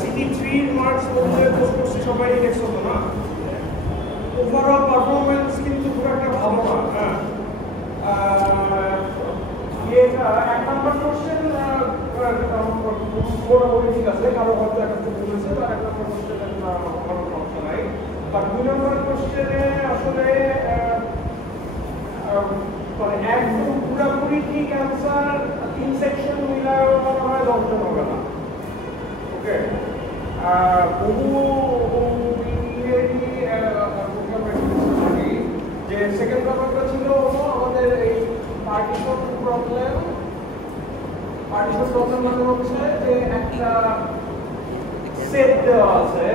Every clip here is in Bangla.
CT3 মার্কস বলতে কোর্স সবাই ইন্ডেক্স হতো না, ওভারঅল পারফরম্যান্স কিন্তু খুব একটা ভালো না। হ্যাঁ, এটা এক নম্বর কোশ্চেন মোটামুটি ঠিক আছে, কারো হয়তো একটা বলেছে আর এক নম্বর কোশ্চেন কোনো সমস্যা নাই। আর দুই নম্বর কোশ্চেনে আসলে মানে একদম পুরোপুরি ঠিক অ্যান্সার 3 সেকশন মিলায় মনে হয় 10 জন হবে না। ওকে, যে সেকেন্ড ব্যাপারটা ছিল আমাদের এই পার্টিশন প্রবলেম মানে হচ্ছে যে একটা সেট দেওয়া আছে,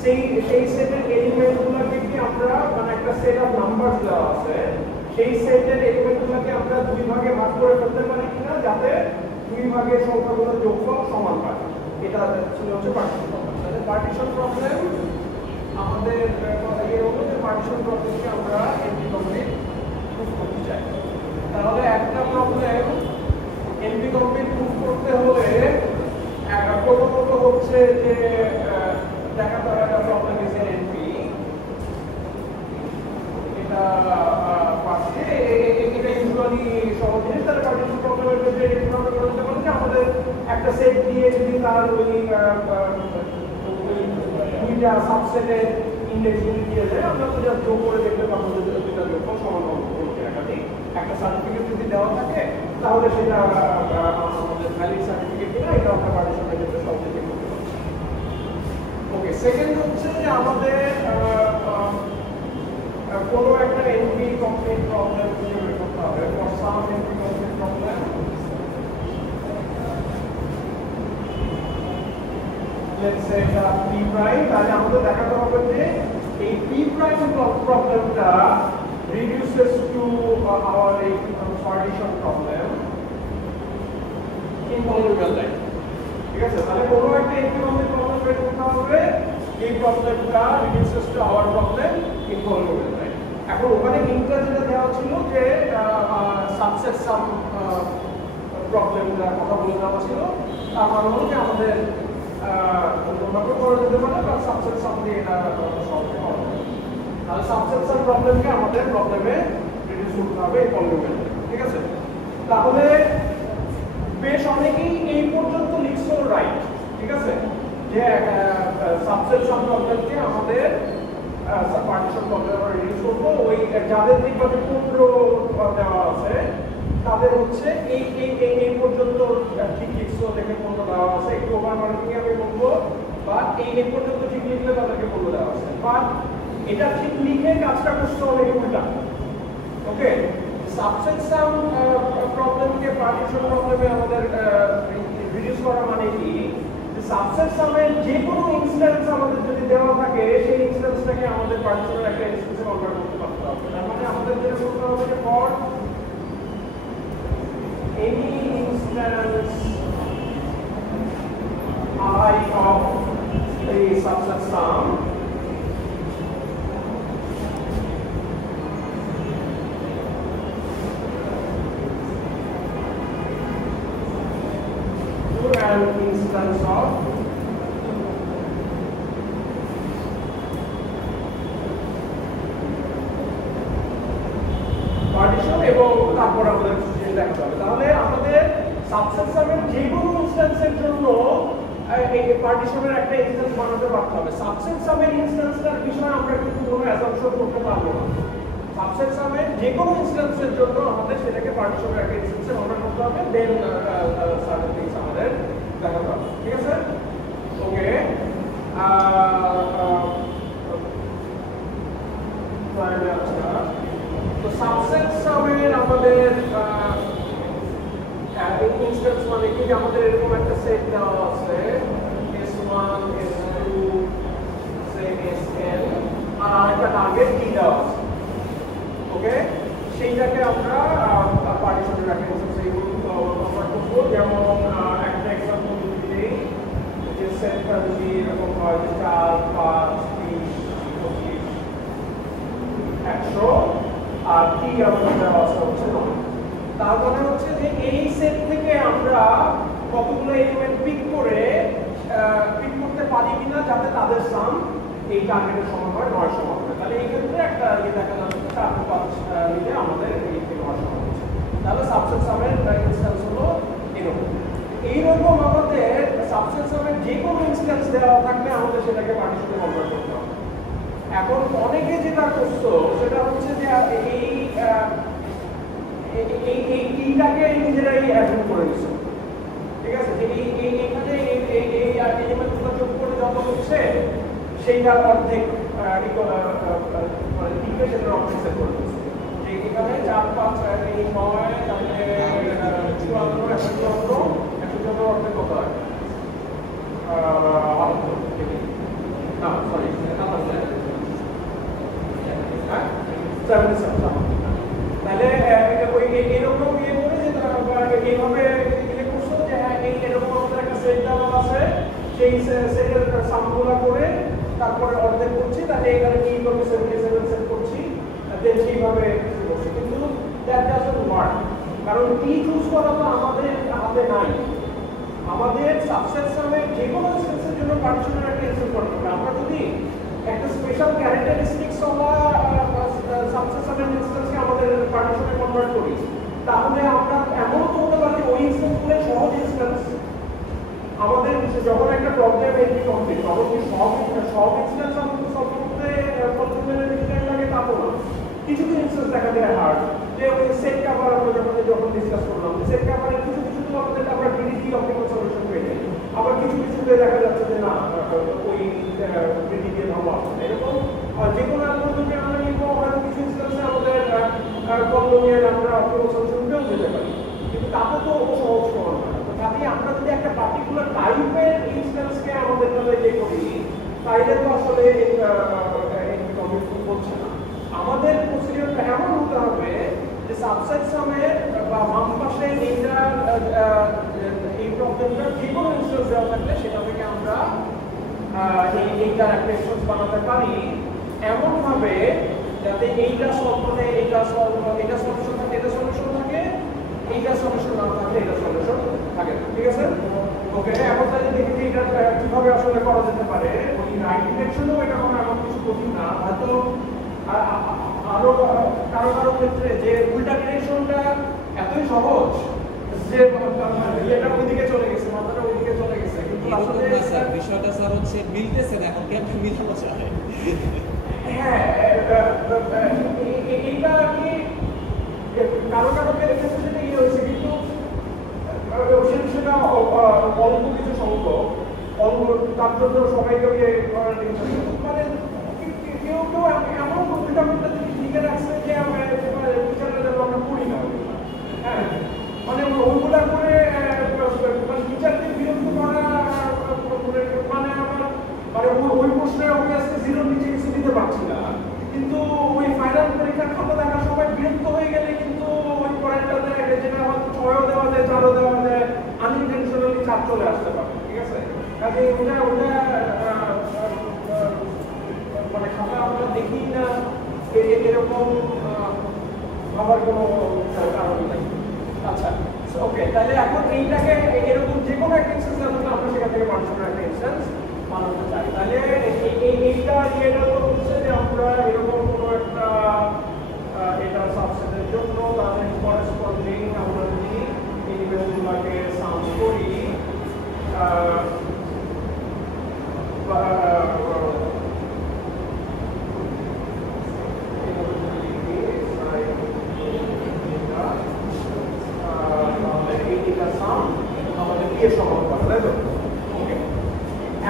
সেই সেটের এলিমেন্টগুলোকে কি আমরা মানে একটা সেট অফ নাম্বার দেওয়া আছে, সেই সেটের এলিমেন্টগুলোকে আমরা দুই ভাগে ভাগ করে ফেলতে পারি কিনা যাতে দুই ভাগের সংখ্যাগুলোর যোগফল সমান পায়। এটা ছিল হচ্ছে পার্টিশন প্রবলেম। তাহলে পার্টিশন প্রবলেম আমাদের ইয়ে হলো যে পার্টিশন প্রবলেমকে আমরা এনপি কমপ্লিট প্রুফ করতে চাই। তাহলে একটা প্রবলেম এনপি কমপ্লিট প্রুফ করতে হলে প্রথমত হচ্ছে যে দেখাতে হবে একটা প্রবলেম ইজ এন এনপি। এটা পাশে এটা ইউজুয়ালি সহজ জিনিস। তাহলে পার্টিশন প্রবলেমের ক্ষেত্রে আমরা করতে পারি যে আমাদের একটা সেট দিয়ে যদি তার ওই দুইটা সাবসেটের ইন্ডেক্সগুলি দিয়ে দেয়, আমরা তো জাস্ট যোগ করে দেখতে পাবো যে দুইটা যোগফল সমান হচ্ছে। একটা সার্টিফিকেট যদি দেওয়া থাকে তাহলে সেটা আমাদের ভ্যালিড সার্টিফিকেট কিনা এটা আমরা পার্টিশনের ক্ষেত্রে সহজে চেক করতে পারছি। ওকে, সেকেন্ড হচ্ছে যে আমাদের কোনো একটা এনপি কমপ্লিট প্রবলেম বের করতে হবে। For some NP complete problem let's say এটা p prime, তাহলে আমাদের দেখাতে হবে যে এই p prime প্রবলেমটা reduces to our partition problem in polynomial line। ঠিক আছে, তাহলে কোনো একটা economic problem বের করতে হবে, এই প্রবলেমটা reduces to our problem in polynomial line। এখন ওখানে ইনটা যেটা দেওয়া ছিল যে সাবসেট সাম প্রবলেমটা কথা বলে দেওয়া ছিল, তার মানে হলো যে আমাদের অন্যভাবে করা যেতে পারে বা সাবসেট সাম দিয়ে এটা সলভ করা যাবে। তাহলে সাবসেট সাম প্রবলেমকে আমাদের প্রবলেমে রিডিউস করতে হবে এই পলিনোমিয়াল। ঠিক আছে, তাহলে বেশ অনেকেই এই পর্যন্ত লিখছো রাইট। ঠিক আছে, যে সাবসেট সাম প্রবলেমকে আমাদের পার্টিশন প্রবলেমে রিডিউস করব। ওই যাদের দেখবা যে 15 দেওয়া আছে তাদের হচ্ছে এই পর্যন্ত ঠিক লিখছো, দেখে 15 দেওয়া আছে। একটু ওভার মার্কিং আমি বলবো, বা এই পর্যন্ত ঠিক লিখলে তাদেরকে 15 দেওয়া আছে। বাট এটা ঠিক লিখে কাজটা করতে হবে উল্টা। ওকে, সাবসেট সাম প্রবলেমকে পার্টিশন প্রবলেমে আমাদের রিডিউস করা মানে কি, যে সাবসেট সামের যে কোনো ইনস্ট্যান্স আমাদের যদি দেওয়া থাকে সেই ইনস্ট্যান্সটাকে আমাদের পার্টিশনের একটা ইনস্ট্যান্সে কনভার্ট করতে পারতে হবে। তার মানে আমাদের যেটা করতে হবে যে for any instance I of a subset sum to an instance of partition এবং তারপর আমাদের দেখতে হবে। তাহলে আমাদের সাবসেট সামের যে কোনো ইনস্ট্যান্সের জন্য এই পার্টিশনের একটা ইনস্ট্যান্স বানাতে পারতে হবে। সাবসেট সামের ইনস্ট্যান্সটার বিষয়ে আমরা কিন্তু কোনো অ্যাসাম্পশন করতে পারবো না। সাবসেট সামের যে কোনো ইনস্ট্যান্সের জন্য আমাদের সেটাকে পার্টিশনের একটা ইনস্ট্যান্সে কনভার্ট করতে হবে, দেন সার্টেন থিংস আমাদের দেখাতে হবে। ঠিক আছে, ওকে। আমাদের এরকম একটা সেট দেওয়া আছে S1 S2 Sn আর আরেকটা টার্গেট কি দেওয়া আছে ওকে সেইটাকে আমরা পার্টিশনের রাখি সেইগুলো আমরা করব যেমন একটা এক্সাম্পল যদি দেই যে সেটটা যদি এরকম হয় 4 5 30 25 100 আর কি আমাদের দেওয়া আছে হচ্ছে 9 তার মানে হচ্ছে যে এই সেট থেকে আমরা কতগুলো এলিমেন্ট পিক করতে পারি কিনা যাতে তাদের সাম এই টার্গেটের সমান হয় 9 সমান হয় তাহলে এই ক্ষেত্রে একটা দেখা যাচ্ছে 4 5 মিলে আমাদের এই 9 সমান হচ্ছে তাহলে সাবসেট সামের ইনস্ট্যান্স হলো এরকম এইরকম আমাদের সাবসেট সামের যে কোনো ইনস্ট্যান্স দেওয়া থাকলে আমাদের সেটাকে পার্টিশনে কনভার্ট করতে হবে এখন অনেকে যেটা করছো সেটা হচ্ছে যে এই টিটাকে নিজেরাই অ্যাসিউম করে নিছে ঠিক আছে যে এখানে এই এলিমেন্টগুলো যোগ করে যত হচ্ছে সেইটার অর্ধেক মানে ইকুয়েশনের অর্ধেক সেট করে দিচ্ছে যে এখানে 4 5 এই 9 তাহলে 54 154 অর্ধেক কত হয় না সরি হ্যাঁ 77 তাহলে ওই এরকম ইয়ে করে যে এইভাবে ইয়ে করছো যে হ্যাঁ এই এরকম আমাদের একটা সেট দেওয়া আছে সেই সেটের সামগুলা করে তারপরে অর্ধেক করছি তাহলে এখানে কি করবে 77 সেট করছি দেন সেইভাবে করছি কিন্তু দ্যাট ডাজন্ট ওয়ার্ক কারণ টি চুজ করা তো আমাদের হাতে নাই আমাদের সাবসেট সামের যে কোনো ইনস্ট্যান্সের জন্য পার্টিশনের একটা ইনস্ট্যান্স করতে হবে আমরা যদি একটা স্পেশাল ক্যারেক্টারিস্টিক্স ওলা সাবসেট সামের ইনস্ট্যান্সকে আমাদের পার্টিশনে কনভার্ট করি তাহলে আমরা এমন করতে পারি ওই ইনস্ট্যান্সগুলো সহজ ইনস্ট্যান্স আমাদের যখন একটা প্রবলেম এন্ট্রি কমপ্লিট তখন কি সব ইনস্ট্যান্স আমাদের সলভ করতে কনফিউশনের টাইম লাগে তা তো না কিছু কিছু ইনস্ট্যান্স দেখা যায় হার্ড যে ওই সেট কভার আমরা যখন ডিসকাস করলাম সেট কভারের কিছু কিছু তো আমাদের আমরা ডিডিটি অপটিমাল সলিউশন পেয়ে যাই আবার কিছু কিছুতে দেখা যাচ্ছে যে না ওই ডিডিটি ভালো আসে এরকম যে কোনো অ্যালগরিদমকে আমরা নিব হয়তো কিছু ইনস্ট্যান্সে আমাদের পলিনোমিয়াল আমরা অপটিমাল সলিউশন পেয়েও যেতে পারি কিন্তু তাতে তো সহজ সমান হয় না তাতে আমরা যদি একটা পার্টিকুলার টাইপের ইনস্ট্যান্সকে আমাদের জন্য ইয়ে করি তাইলে তো আসলে করছে না আমাদের প্রসিডিউরটা এমন হতে হবে যে সাবসেট সামের বা বাম পাশে এই প্রবলেমটা যে কোনো ইনস্ট্যান্স দেওয়া থাকলে সেটা থেকে আমরা এইটার একটা ইনস্ট্যান্স বানাতে পারি এমনভাবে যাতে এইটা সলভ করে এটা সলিউশন থাকে এটা সলিউশন থাকে এইটা সলিউশন না থাকলে এটা সলিউশন থাকে ঠিক আছে ওকে এখন তাহলে দেখি যে এটা কিভাবে আসলে করা যেতে পারে ওই রাইট ডিরেকশনেও এটা কোনো এমন কিছু কঠিন না হয়তো আরো কারো ক্ষেত্রে যে উল্টা ডিরেকশনটা এতই সহজ যে এটা ওইদিকে চলে গেছে মাথাটা ওইদিকে চলে গেছে কিন্তু আসলে স্যার বিষয়টা স্যার হচ্ছে মিলতেছে না এখন কেমন মিলানো যায় হ্যাঁ এইটা কি কারো ক্ষেত্রে সেটা ইয়ে হয়েছে কিন্তু সেটা অল্প কিছু সংখ্যক অল্প তার জন্য সবাইকে মানে কেউ কেউ এমন কম্পিউটারটা লিখে রাখছে যে টিচাররা যেন আমরা পড়ি না হ্যাঁ মানে ওইগুলা করে মানে টিচারদের বিরক্ত করা মানে আমার মানে ওই প্রশ্নে অবভিয়াসলি জিরোর নিচে কিছু দিতে পারছি না কিন্তু ওই ফাইনাল পরীক্ষার খাতা দেখার সময় বিরক্ত হয়ে গেলে কিন্তু ওই পয়েন্টটাতে যেটা হয়তো 6ও দেওয়া যায় 4ও দেওয়া যায় আনইনটেনশনালি 4 চলে আসতে পারে ঠিক আছে কাজে ওটা মানে খাতা আমরা দেখি না এরকম আমার কোনো কারণ নেই আচ্ছা ওকে তাহলে এখন এইটাকে এরকম যে কোনো একটা ইনস্ট্যান্স আমরা সেখান থেকে পার্টিশনের একটা ইনস্ট্যান্স বানাতে চাই তাহলে এইটা ইয়েটা তো হচ্ছে যে আমরা এরকম কোনো একটা এটা সাবসেটের জন্য তাদের করেসপন্ডিং আমরা যদি এলিমেন্টগুলোকে সাম করি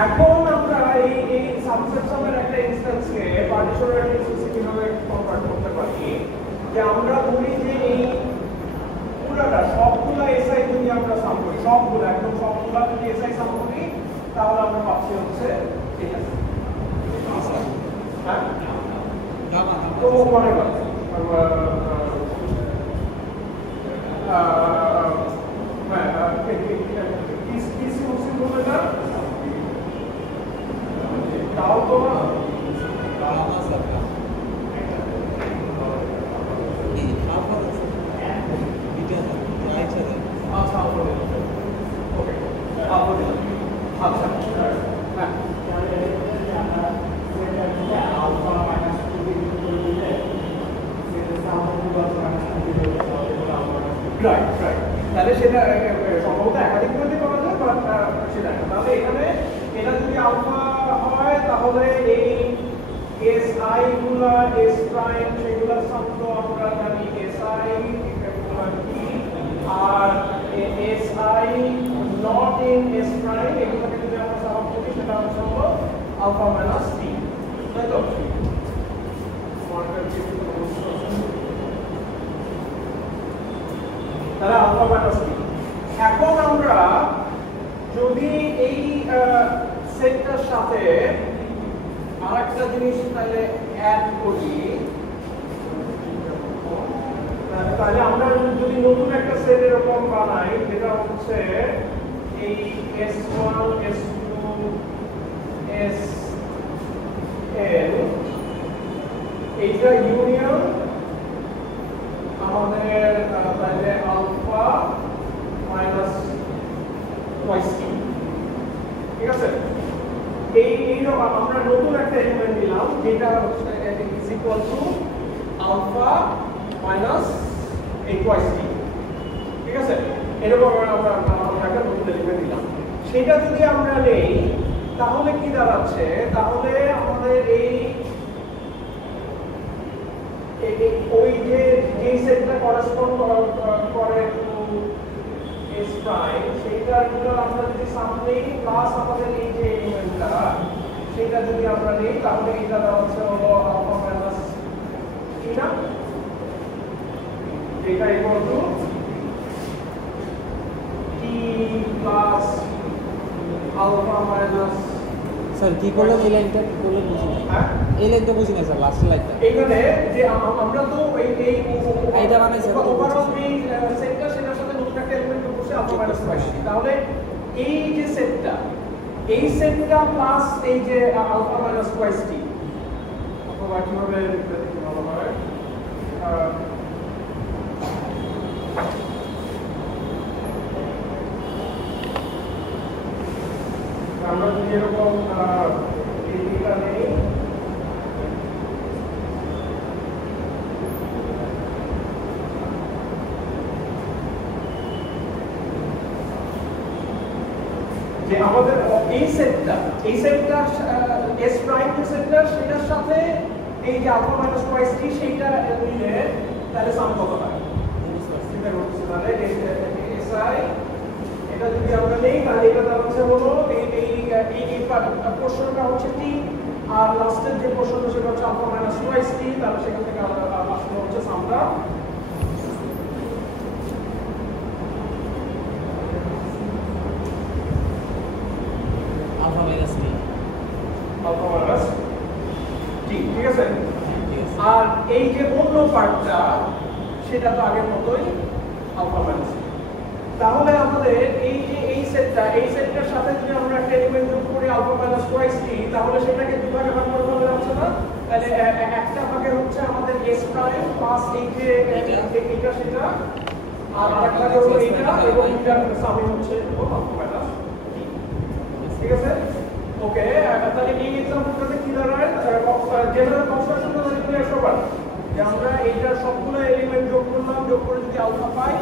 এখন আমরা এই সাবসেট সামের একটা ইনস্ট্যান্সকে পার্টিশনের ইনস্ট্যান্সে কিভাবে কনভার্ট করতে পারি যে আমরা ধরি যে এই পুরো পুরাটা সবগুলা এসআই যদি আমরা সাম করি, সবগুলা একদম সবগুলা যদি এসআই সাম করি তাহলে আমরা পাচ্ছি হচ্ছে এটা। হ্যাঁ তো মনে করেন তাও তো না আচ্ছা ওকে আচ্ছা হ্যাঁ রাইট রাইট তাহলে সেটা সম্ভবত একাধিক পদ্ধতি করা যায় বাট সেটা তাহলে এখানে এটা যদি আলফা হয় তাহলে এই এস আই গুলা এস প্রাইম সেগুলোর সামনে আমরা জানি এস আই কি আর S I not in S prime এগুলোকে যদি আমরা সলভ করি সেটা হচ্ছে আলফা মাইনাস টি তাই তো তাহলে আলফা মাইনাস টি। এখন আমরা যদি এই সেটটার সাথে আরেকটা জিনিস তাহলে অ্যাড করি তাহলে আমরা যদি নতুন একটা সেট এরকম বানাই যেটা হচ্ছে এই S1 S2 SN এইটা ইউনিয়ন আমাদের তাহলে আলফা মাইনাস টুয়াইস টি ঠিক আছে এইরকম আমরা নতুন একটা এলিমেন্ট নিলাম যেটা হচ্ছে is equal to alpha minus এই টুয়াইস টি ঠিক আছে এরকম আমরা একটা নতুন এলিমেন্ট নিলাম সেটা যদি আমরা নেই তাহলে কি দাঁড়াচ্ছে তাহলে আমাদের এই ওই যে সেটটা করেসপন্ড করে টু এস প্রাইম সেইটার গুলো আমরা যদি সামনে প্লাস আমাদের এই যে এলিমেন্টটা সেটা যদি আমরা নেই তাহলে এটা হচ্ছে হলো আলফা মাইনাস টি না এটা equal to t plus alpha minus sir কি করলেন এই লাইনটা কি করলেন বুঝি না হ্যাঁ এই লাইনটা বুঝি না স্যার লাস্ট লাইনটা এইখানে যে আমরা তো এই এইটা বানাইছি ওভারঅল এই সেটটা সেটার সাথে নতুন একটা এলিমেন্ট যোগ করছে আলফা মাইনাস টুয়াইস তাহলে এই যে সেটটা এই সেটটা প্লাস এই যে আলফা মাইনাস টুয়াইস টি অথবা কিভাবে লিখলে দেখি ভালো হয় আমরা যদি এরকম এইটা নেই যে আমাদের এই সেটটা এস প্রাইম যে সেটটা সেটার সাথে এই যে আলফা মাইনাস টুয়াইস টি সেইটা মিলে তাহলে সাম কত হয় সেটা হচ্ছে তাহলে এসআই এটা যদি আমরা নেই তাহলে এটা হচ্ছে হলো এই পোরশনটা হচ্ছে টি আর লাস্টের যে পোরশনটা সেটা হচ্ছে আলফা মাইনাস টুয়াইস টি তাহলে সেখান থেকে আসলে হচ্ছে সামটা আলফা মাইনাস টি ঠিক আছে আর এই যে অন্য পার্টটা সেটা তো আগের মতোই আলফা মাইনাস তাহলে আমাদের এই যে এই সেটটার সাথে যদি আমরা একটা এলিমেন্ট যোগ করি আলফা মাইনাস টুয়াইস টি তাহলে সেটাকে দুই ভাগে ভাগ করতে হবে যাচ্ছে না তাহলে একটা ভাগে হচ্ছে আমাদের এস প্রাইম প্লাস এই যে এটা সেটা আর আরেকটা হলো এইটা এবং এটার সামে হচ্ছে আলফা মাইনাস ঠিক আছে ওকে তাহলে এই एग्जांपलটাতে কি দাঁড়ায় জেনারেল কনস্ট্রাকশনটা যদি ক্লিয়ার সবার যে আমরা এইটার সবগুলো এলিমেন্ট যোগ করলাম যোগ করে যদি আলফা পাই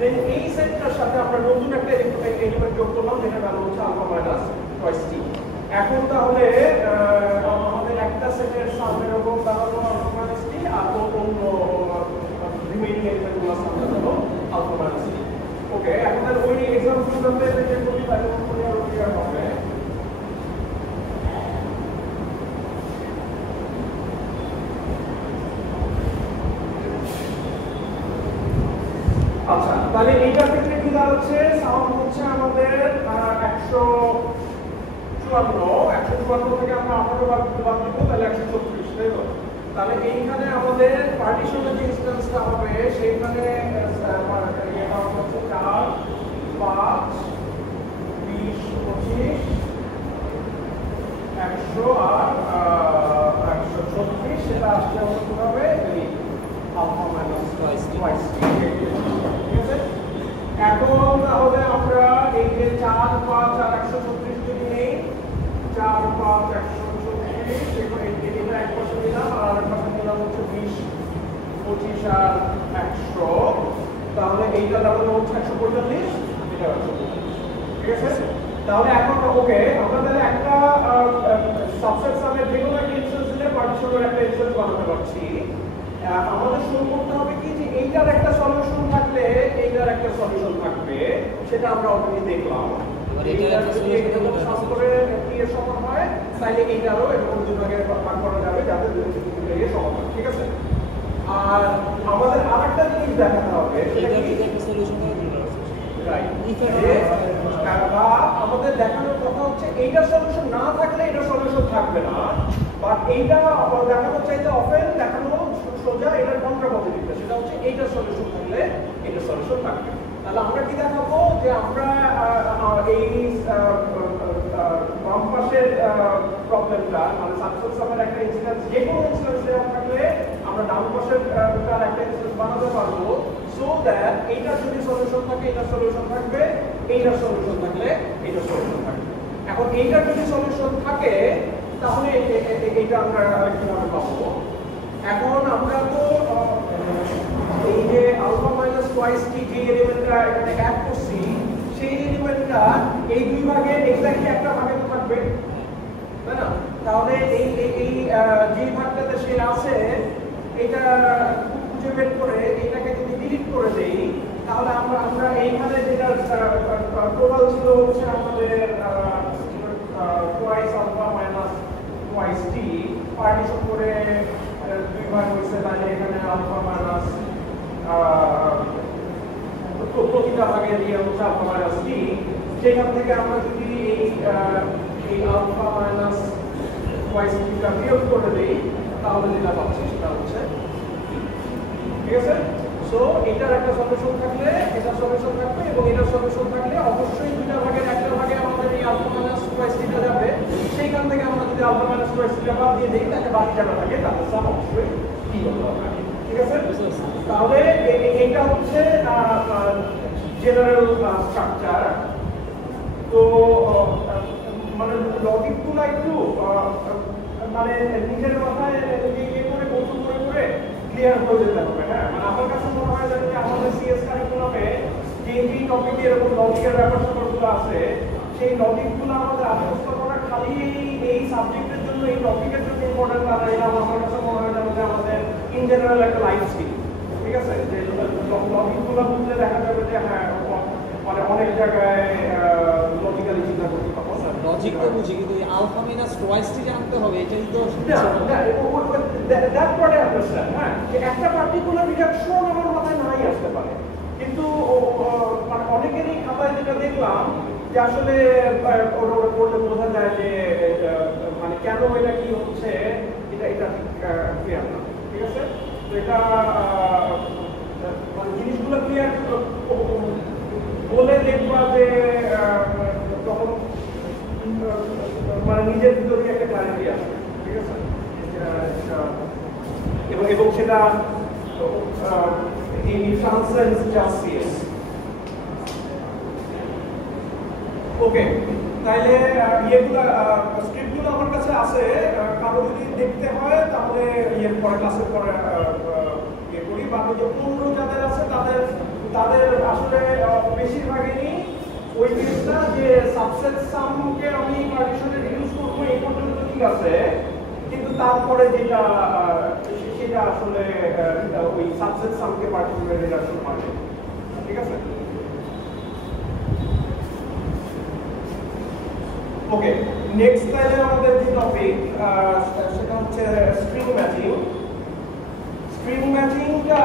দেন এই সেটটার সাথে আমরা নতুন একটা এলিমেন্ট যোগ করলাম যেটা ভ্যালু হচ্ছে আলফা মাইনাস টুয়াইস টি এখন তাহলে আমাদের একটা সেটের সামনে এরকম দাঁড়ালো আলফা মাইনাস টি আর অন্য রিমেইনিং এলিমেন্টগুলোর সামনে দাঁড়ালো আলফা মাইনাস টি ওকে এখন ওই एग्जांपलটাতে যে করি তাহলে আরো ক্লিয়ার হবে আচ্ছা 154 থেকে আমরা 18 বাদ দিব, তাহলে 136, তাই তো? তাহলে এইখানে আমাদের পার্টিশনের যে ইনস্ট্যান্সটা হবে সেইখানে এটা হচ্ছে 4, 5, 20, 25, 100 আর 136, সেটা আসলে হবে এই আলফা মাইনাস টুয়াইস টি। ঠিক আছে? এখন তাহলে আমরা এই যে 4, 5 আর 136 যদি নেই, 4, 5, 136, এটা এক পাশে নিলাম আর আরেক পাশে নিলাম হচ্ছে 20, 25 আর 100, তাহলে এইটা দাঁড়ালো হচ্ছে 145, এটা 145। ঠিক আছে? তাহলে এখন ওকে, আমরা তাহলে একটা সাবসেট সামের যে কোনো একটা ইনস্ট্যান্স দিলে পার্টিশনের একটা ইনস্ট্যান্স বানাতে পারছি। আমাদের শুরু করতে হবে কি যে এইটার একটা সলিউশন থাকলে এইটার একটা সলিউশন থাকবে, সেটা আমরা অলরেডি দেখলাম। এইটার যদি এরকম সলভ করে কি এর সমান হয়, তাহলে এইটারও এরকম দুই ভাগে ভাগ করা যাবে যাতে দুই থেকে সমান হয়। ঠিক আছে? আর আমাদের আরেকটা জিনিস দেখাতে হবে, সেটা কি একটা সলিউশন করে দিতে হবে। রাইট, আমাদের দেখানোর কথা হচ্ছে এইটা সলিউশন না থাকলে এটা সলিউশন থাকবে না, বাট এইটা দেখানোর চাইতে অফেন দেখানো সোজা এটার কন্ট্রা পজিটিভটা, সেটা হচ্ছে এইটা সলিউশন থাকলে এটা সলিউশন থাকবে। তাহলে আমরা কি দেখাবো যে আমরা এই বাম পাশের প্রবলেমটা মানে সাকসেস সামের একটা ইনস্ট্যান্স যে কোনো ইনস্ট্যান্স দেওয়া থাকলে আমরা ডান পাশের তার একটা ইনস্ট্যান্স বানাতে পারবো, সো দ্যাট এইটা যদি সলিউশন থাকে এটা সলিউশন থাকবে, এইটা সলিউশন থাকলে এটা সলিউশন থাকবে। এখন এইটা যদি সলিউশন থাকে তাহলে এইটা আমরা কিভাবে পাবো? এখন আমরা তো এই যে আলফা মাইনাস টুয়াইস টি যে এলিমেন্টটা এখানে অ্যাড করছি, সেই এলিমেন্টটা এই দুই ভাগে এক্স্যাক্টলি একটা ভাগে তো থাকবে, তাই না? তাহলে এই এই যে ভাগটাতে সে আছে এটা খুঁজে বের করে এটাকে যদি ডিলিট করে দেই, তাহলে আমরা এইখানে যেটা টোটাল ছিল হচ্ছে আমাদের টুয়াইস আলফা মাইনাস টুয়াইস টি, পার্টিশন করে দুই ভাগ হয়েছে, তাহলে এখানে আলফা মাইনাস প্রতিটা ভাগে দিয়ে হচ্ছে আলফা মাইনাস টি। সেখান থেকে আমরা যদি এই আলফা মাইনাস টুয়াইস টিটা বিয়োগ করে দেই, তাহলে যেটা পাচ্ছি সেটা হচ্ছে, ঠিক আছে? সো এটার একটা সলিউশন থাকলে এটা সলিউশন থাকবে, এবং এটার সলিউশন থাকলে অবশ্যই দুইটা ভাগের একটা ভাগে আমাদের এই আলফা মাইনাস টুয়াইস টিটা যাবে। সেইখান থেকে আমরা যদি আলফা মাইনাস টুয়াইস টিটা বাদ দিয়ে দেই, তাহলে বাকি যারা থাকে তাদের সাম অবশ্যই কি হতে হবে। ঠিক আছে? তাহলে এইটা হচ্ছে জেনারেল স্ট্রাকচার। তো মানে লজিকগুলো একটু মানে নিজের মাথায় করে কৌশল করে ক্লিয়ার হয়ে যেতে হবে। হ্যাঁ, মানে আমার কাছে মনে হয় যে আমাদের সিএস কারিকুলামে যে টপিকে এরকম লজিকের ব্যাপার-স্যাপারগুলো আছে, সেই লজিকগুলো আমাদের আত্মস্থ করা খালি এই সাবজেক্টের জন্য, এই টপিকের জন্য ইম্পর্টেন্ট না, এটা আমার কাছে মনে হয় যে আমাদের ইন জেনারেল একটা লাইফ স্কিল। ঠিক আছে? যে লজিকগুলো বুঝলে দেখা যাবে যে হ্যাঁ মানে অনেক জায়গায় লজিক্যালি চিন্তা করতে পারবো। লজিক তো বুঝি, কিন্তু আলফা মাইনাস টুয়াইস টি জানতে হবে, এটাই তো দ্যাট পার্ট আই আন্ডারস্ট্যান্ড। হ্যাঁ, যে একটা পার্টিকুলার রিঅ্যাকশন আমার মাথায় নাই আসতে পারে, কিন্তু মানে অনেকেরই খাতায় যেটা দেখলাম যে আসলে ওরা পড়লে বোঝা যায় যে মানে কেন এটা কি হচ্ছে, এটা ঠিক ক্লিয়ার না। ঠিক আছে? তো এটা মানে জিনিসগুলো ক্লিয়ার বলে দেখবা যে তখন মানে নিজের ভিতরে একটা ক্লারিটি আসে। ঠিক আছে? এবং সেটা ট্রান্সেন্ডস জাস্ট সিএস। ওকে, তাহলে ইয়েগুলো স্ক্রিপ্টগুলো আমার কাছে আছে, কারো যদি দেখতে হয় তাহলে ইয়ের পরে ক্লাসের পরে ইয়ে করি। বাকি যে 15 যাদের আছে তাদের আসলে বেশিরভাগই ওই জিনিসটা যে সাবসেট সামকে আমি পার্টিশনে রিডিউস করবো এই পর্যন্ত ঠিক আছে, কিন্তু তারপরে যেটা সেটা আসলে ওই সাবসেট সামকে পার্টিশনে রিডাকশন হয়। ঠিক আছে? ওকে, নেক্সট তাহলে আমাদের যে টপিক সেটা হচ্ছে স্ট্রিং ম্যাচিং। স্ট্রিং ম্যাচিংটা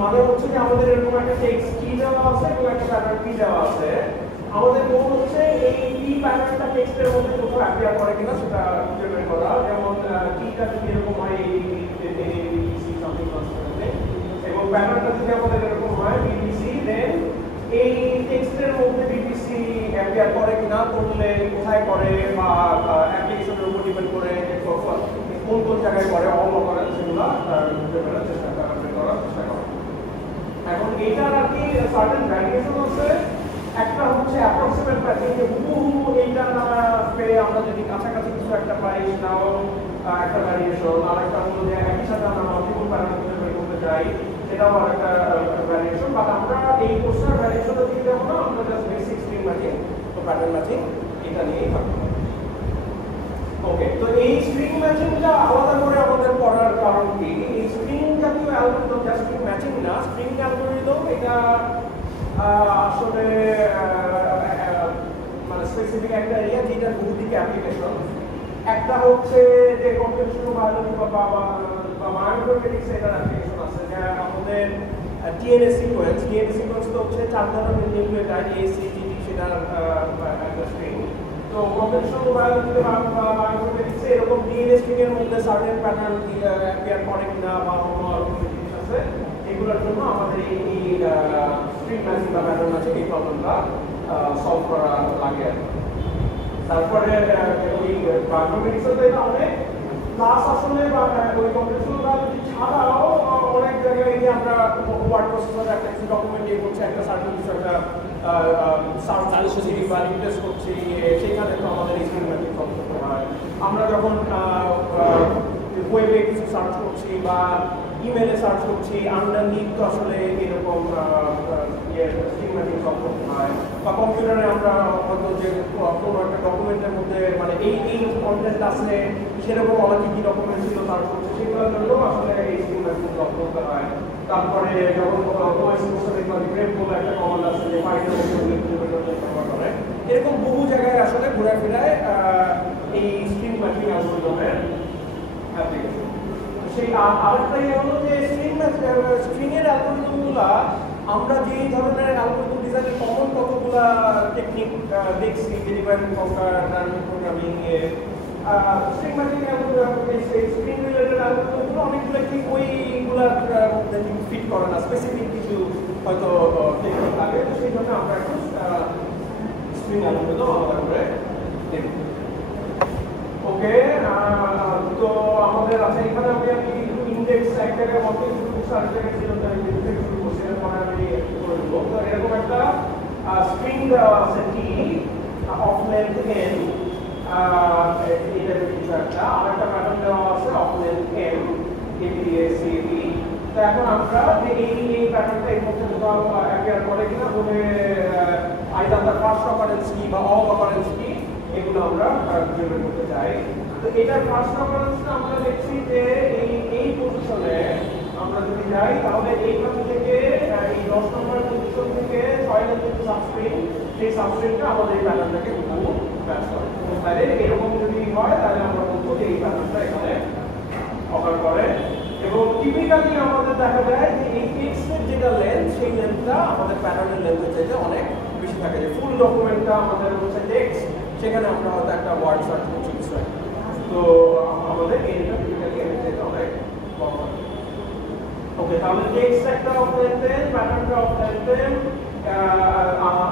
মানে হচ্ছে যে আমাদের এরকম একটা টেক্সট কি দেওয়া আছে এবং একটা প্যাটার্ন কি দেওয়া আছে, আমাদের গোল হচ্ছে এই কি প্যাটার্নটা টেক্সটের মধ্যে কোথাও অ্যাপিয়ার করে কিনা সেটা খুঁজে বের করা। যেমন কিটা যদি এরকম হয় এবিসি সামথিং কনস্ট্যান্টে, এবং প্যাটার্নটা যদি আমাদের এরকম হয় বিবিসি, দেন এই টেক্সটের মধ্যে বিবিসি অ্যাপিয়ার করে কিনা, করলে কোথায় করে বা অ্যাপ্লিকেশনের উপর ডিপেন্ড করে কোন কোন জায়গায় করে অল করে সেগুলো খুঁজে বেরার চেষ্টা করার চেষ্টা করা। এখন এইটার আর কি সার্টেন ভ্যারিয়েশন আছে। একটা হচ্ছে অ্যাপ্রক্সিমেট ম্যাচিং, যে হুবহু এইটা না পেয়ে আমরা যদি কাছাকাছি কিছু একটা পাই সেটাও একটা ভ্যারিয়েশন। আর একটা হলো যে একই সাথে আমরা মাল্টিপল প্যারামিটার বের করতে চাই, সেটাও আর একটা ভ্যারিয়েশন। বাট আমরা এই কোর্সের ভ্যারিয়েশনটা দিয়ে যাবো না, আমরা জাস্ট বেসিক স্ট্রিং ম্যাচিং তো প্যাটার্ন ম্যাচিং এটা নিয়েই থাকবো। ওকে, তো এই স্ট্রিং ম্যাচিংটা আলাদা করে আমাদের পড়ার কারণ কি? এই স্ট্রিং জাতীয় অ্যালগরিদম জাস্ট স্ট্রিং ম্যাচিং না, স্ট্রিং অ্যালগরিদম এটা আসলে মানে স্পেসিফিক একটা এরিয়া যেটার বহুদিকে অ্যাপ্লিকেশন। একটা হচ্ছে যে কম্পিউটেশনাল বায়োলজি বা বায়োইনফরমেটিক্স এটার অ্যাপ্লিকেশন আছে, যা আমাদের ডিএনএ সিকোয়েন্স তো হচ্ছে 4 ধরনের নিউক্লিওটাইড ACGT, সেটার একটা স্ট্রিং। তো কম্পিউটেশনাল বায়োলজিতে বা বায়োইনফরমেটিক্সে এরকম ডিএনএ স্ট্রিং এর মধ্যে সার্টেন প্যাটার্ন অ্যাপিয়ার করে কিনা বা অন্য জিনিস আছে, এগুলোর জন্য আমাদের এই স্ট্রিং ম্যাচিং বা প্যাটার্ন ম্যাচিং এই প্রবলেমটা সলভ করা লাগে। তারপরে ওই বায়োমেট্রিক্সে তো এটা অনেক ক্লাস আসলে বা ওই কম্পিউটেশনাল বায়োলজি ছাড়াও অনেক জায়গায় এই যে আমরা ওয়ার্ড প্রসেসরে একটা কিছু ডকুমেন্ট ইয়ে করছি, একটা সার্টেন কিছু একটা সার্চ করছি বা রিপ্লেস করছি, সেখানে তো আমাদের এই স্ট্রিং ম্যাচিং সলভ করতে হয়। আমরা যখন ওয়েবে কিছু সার্চ করছি বা ইমেলে সার্চ করছি, আন্ডারনিথ তো আসলে এরকম স্ট্রিং ম্যাচিং সলভ করতে হয়। বা কম্পিউটারে আমরা হয়তো যে কোনো একটা ডকুমেন্টের মধ্যে মানে এই কন্টেন্ট আছে সেরকম অনেক কি ডকুমেন্ট ছিল সার্চ করছে, সেগুলোর জন্য আসলে এই স্ট্রিং ম্যাচিং সলভ করতে হয়। তারপরে যখন ওএস কোর্সে দেখলাম গ্রেপ বলে একটা কমান্ড আছে যে ফাইলের মধ্যে ব্যবহার করে, এরকম বহু জায়গায় আসলে ঘুরে ফিরায় এই স্ট্রিং ম্যাচিং অ্যালগরিদমের অ্যাপ্লিকেশন। সেই আরেকটা ইয়ে হলো যে স্ট্রিং এর অ্যালগরিদমগুলা আমরা যেই ধরনের অ্যালগরিদম ডিজাইনের কমন কতগুলা টেকনিক দেখছি, ডিভাইড কনকার, ডাইনামিক প্রোগ্রামিং এ string matching algorithm, string related অ্যালগরিদমগুলো অনেকগুলো ঠিক ওইগুলার মধ্যে ফিট করে না, স্পেসিফিক কিছু হয়তো টেকনিক লাগে। তো সেই জন্য আমরা এখন স্ট্রিং অ্যালগরিদম আলাদা করে দেখব। ওকে, তো আমাদের আছে এখানে আমি ইন্ডেক্স এক জায়গায় মতো কিছু আরেক জায়গায় ছিল, তাই থেকে শুরু করছি, এরপরে আমি করে দেবো। তো এরকম একটা স্ট্রিং দেওয়া আছে টি অফ লেন্থ এন, এটা কিছু একটা আরেকটা প্যাটার্ন দেওয়া আছে অফ লেন্থ এম, এবিএসিবি। তো এখন আমরা যে এই প্যাটার্নটা এই মধ্যে কোথাও অ্যাপিয়ার করে কিনা বলে আইদার তার ফার্স্ট অকারেন্স কি বা অল অকারেন্স কি, এগুলো আমরা খুঁজে বের করতে চাই। তো এটার ফার্স্ট অকারেন্সটা আমরা দেখছি যে এই পজিশনে আমরা যদি যাই তাহলে এইখান থেকে এই 10 নম্বর পজিশন থেকে 6 নম্বর সাবস্ট্রিং, সেই সাবস্ট্রিংটা আমাদের এই প্যাটার্নটাকে হুবহু ম্যাচ করে। তাহলে এরকম যদি হয় তাহলে আমরা বলবো যে এই প্যাটার্নটা এখানে অকার করে। এবং টিপিক্যালি আমাদের দেখা যায় যে এই টেক্সটের যেটা লেন্থ, সেই লেন্থটা আমাদের প্যাটার্নের লেন্থের চাইতে অনেক বেশি থাকে। যে ফুল ডকুমেন্টটা আমাদের হচ্ছে টেক্সট, সেখানে আমরা হয়তো একটা ওয়ার্ড সার্চ করছি কিছু, তো আমাদের এইটা টিপিক্যালি এর চাইতে অনেক কম হয়। ওকে, তাহলে টেক্সট একটা অফ লেন্থ, প্যাটার্নটা অফ লেন্থ,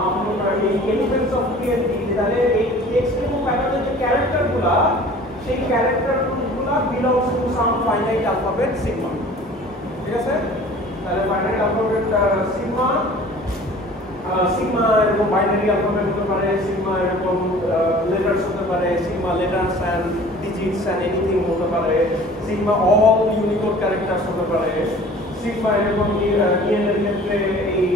আমরা এই এলিমেন্টস অফ পিএনডি, তাহলে এই টেক্সট এবং প্যাটার্নের যে ক্যারেক্টারগুলো, সেই ক্যারেক্টারগুলো belongs to some finite alphabet sigma. ঠিক আছে, তাহলে ফাইনাইট অ্যালফাবেট সিগমা, সিগমা এরকম বাইনারি অ্যালফাবেট হতে পারে, সিগমা এরকম লেটারস হতে পারে, sigma letters and digits and anything হতে পারে, সিগমা অল ইউনিকোড ক্যারেক্টারস হতে পারে, সিগমা এরকম ইএনের ক্ষেত্রে এই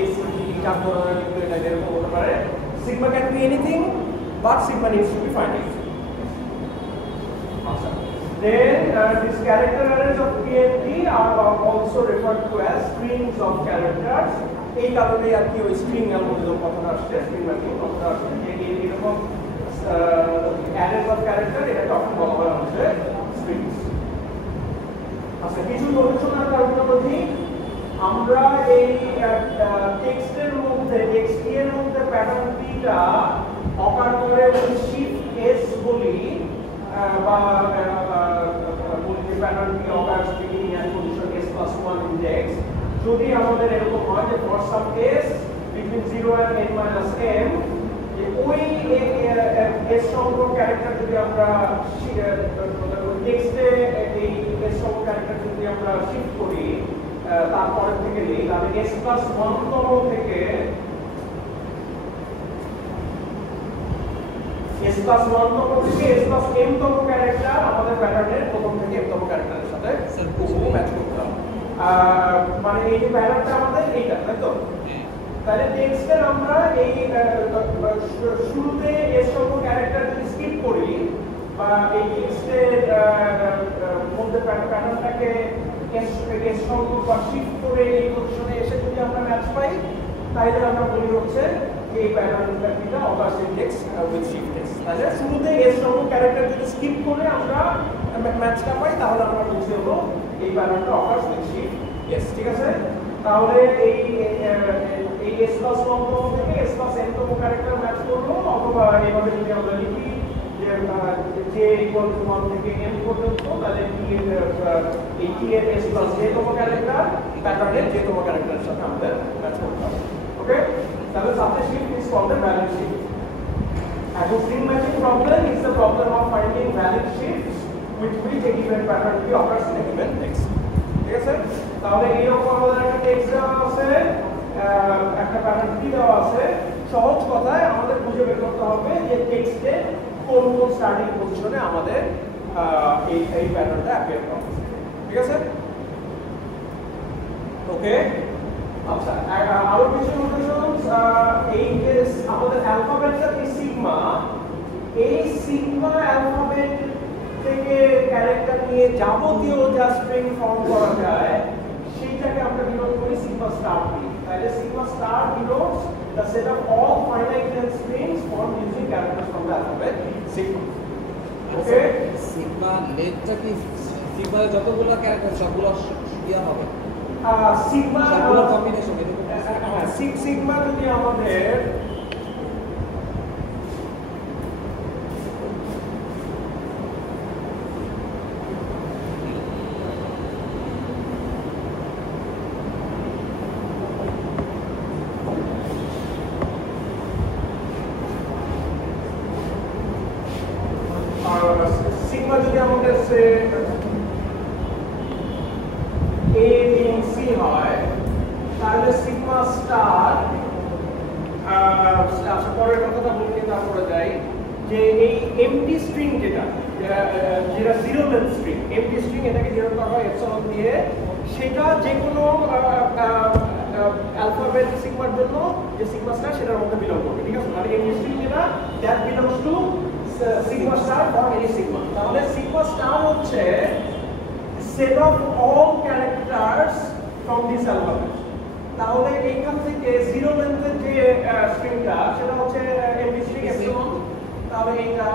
এসিজি চার ধরনের নিউক্লিওটাইড এরকম হতে পারে। Sigma can be anything but sigma needs to be finite. Then these character arrays of PND are also referred to as strings of characters. এই কারণে আর কি ওই স্ট্রিং অ্যালগরিদম কথাটা আসছে, স্ট্রিং ম্যাচিং কথাটা আসছে, যে এরকম অ্যারেজ অফ ক্যারেক্টার এটা তখন বলা হয় হচ্ছে স্ট্রিংস। আচ্ছা, কিছু নোটেশনাল টার্মিনোলজি আমরা এই টেক্সটের মধ্যে টেক্সট এর মধ্যে প্যাটার্ন টা অকার করে শিফট এস বলি বা বলি যে প্যাটার্ন টি অকার বিগিনিং এট পজিশন s+1 ইনডেক্স যদি আমাদের এরকম হয় যে for some s between 0 and n-m যে ওই s সংখ্যক ক্যারেক্টার যদি আমরা টেক্সটে এই s সংখ্যক ক্যারেক্টার যদি আমরা শিফট করি তারপরে থেকে নেই তাহলে s+1 তম থেকে s+1 তম থেকে s+m তম ক্যারেক্টার আমাদের প্যাটার্নের প্রথম থেকে m তম ক্যারেক্টারের সাথে হুবহু ম্যাচ করতে হবে মানে এই যে প্যাটার্নটা আমাদের এইটা তাই তো তাহলে টেক্সটের আমরা এই শুরুতে s সংখ্যক ক্যারেক্টার যদি স্কিপ করি বা এই টেক্সটের মধ্যে প্যাটার্নটাকে s সংখ্যক বা শিফট করে এই পজিশনে এসে যদি আমরা ম্যাচ পাই তাহলে আমরা বলি হচ্ছে এই প্যাটার্নটা অকার সিনট্যাক্স উইথ শিফট টেক্সট তাহলে শুরুতে s সংখ্যক ক্যারেক্টার যদি স্কিপ করে আমরা ম্যাচটা পাই তাহলে আমরা বলছি হলো এই প্যাটার্নটা অকার উইথ শিফট টেক্সট ঠিক আছে তাহলে এই s+1 তম থেকে s+n তম ক্যারেক্টার ম্যাচ করলো অথবা এইভাবে যদি আমরা লিখি যে j=1 থেকে m পর্যন্ত তাহলে এই t এর s+j তম ক্যারেক্টার প্যাটার্নের j তম ক্যারেক্টারের সাথে আমাদের ম্যাচ করতে হবে ওকে তাহলে subject shift is called the valid shift and the string matching problem is the problem of finding valid shifts with which a given pattern be occurs in a given text ঠিক আছে তাহলে এইরকম আমাদের একটা টেক্সট দেওয়া আছে একটা প্যাটার্ন কি দেওয়া আছে সহজ কথায় আমাদের খুঁজে বের করতে হবে যে টেক্সটে কোন কোন স্টার্টিং পজিশনে আমাদের এই প্যাটার্নটা অ্যাপিয়ার করবে ঠিক আছে ওকে আচ্ছা আরো কিছু নোটেশনস এই যে আমাদের অ্যালফাবেটটা কি সিগমা এই সিগমা অ্যালফাবেট থেকে ক্যারেক্টার নিয়ে যাবতীয় যা স্ট্রিং ফর্ম করা যায় সেইটাকে আমরা ডিনোট করি সিগমা স্টার দিয়ে তাহলে sigma star denotes the set of all finite length strings formed using characters from the alphabet sigma okay sigma লেন্থটা কি সিগমা যতগুলো ক্যারেক্টার সবগুলো দেওয়া হবে সিগমা সবগুলো কম্বিনেশন সিগমা যদি আমাদের সিগমা যদি আমাদের সে a b c হয় তাহলে সিগমা স্টার আচ্ছা পরের কথাটা বলি তারপরে যাই যে এই এমটি স্ট্রিং যেটা zero length string MT string এটাকে জিরো করা হয় এপসিলন দিয়ে সেটা যে কোনো অ্যালফাবেট সিগমার জন্য যে সিগমা স্টার সেটার মধ্যে বিলং করবে ঠিক আছে মানে এমটি স্ট্রিং যেটা that belongs to sigma star for any sigma তাহলে sigma star হচ্ছে set of all characters from this alphabet তাহলে এইখান থেকে জিরো লেন্থের যে স্ট্রিংটা সেটা হচ্ছে এমডি স্ট্রিং এপসিলন তাহলে এইটা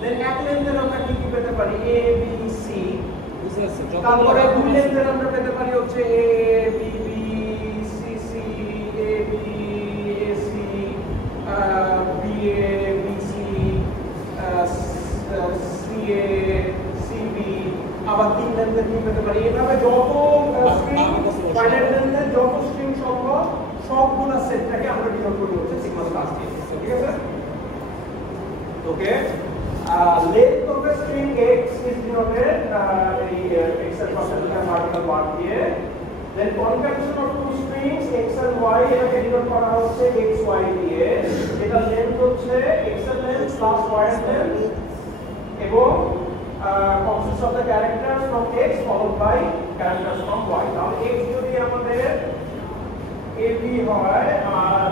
দেন এক লেন্থের আমরা কি কি পেতে পারি a b c তারপরে দুই লেন্থের আমরা পেতে পারি হচ্ছে a b b c c a b a c b a b c CA, CB আবার তিন লেন্থের কি পেতে পারি এভাবে যত স্ট্রিং ফাইনাইট লেন্থের যত স্ট্রিং সম্ভব সবগুলো সেটটাকে আমরা ডিনোট করি হচ্ছে সিগমা ক্লাস দিয়ে ঠিক আছে ওকে length of a string x is denoted এই x এর পাশে একটা ভার্টিক্যাল বার দিয়ে then concatenation of two strings x and y এটাকে ডিনোট করা হচ্ছে x y দিয়ে এটা লেন্থ হচ্ছে x এর লেন্থ প্লাস y এর লেন্থ এবং consists of the characters from x followed by characters from y তাহলে x যদি আমাদের ab হয় আর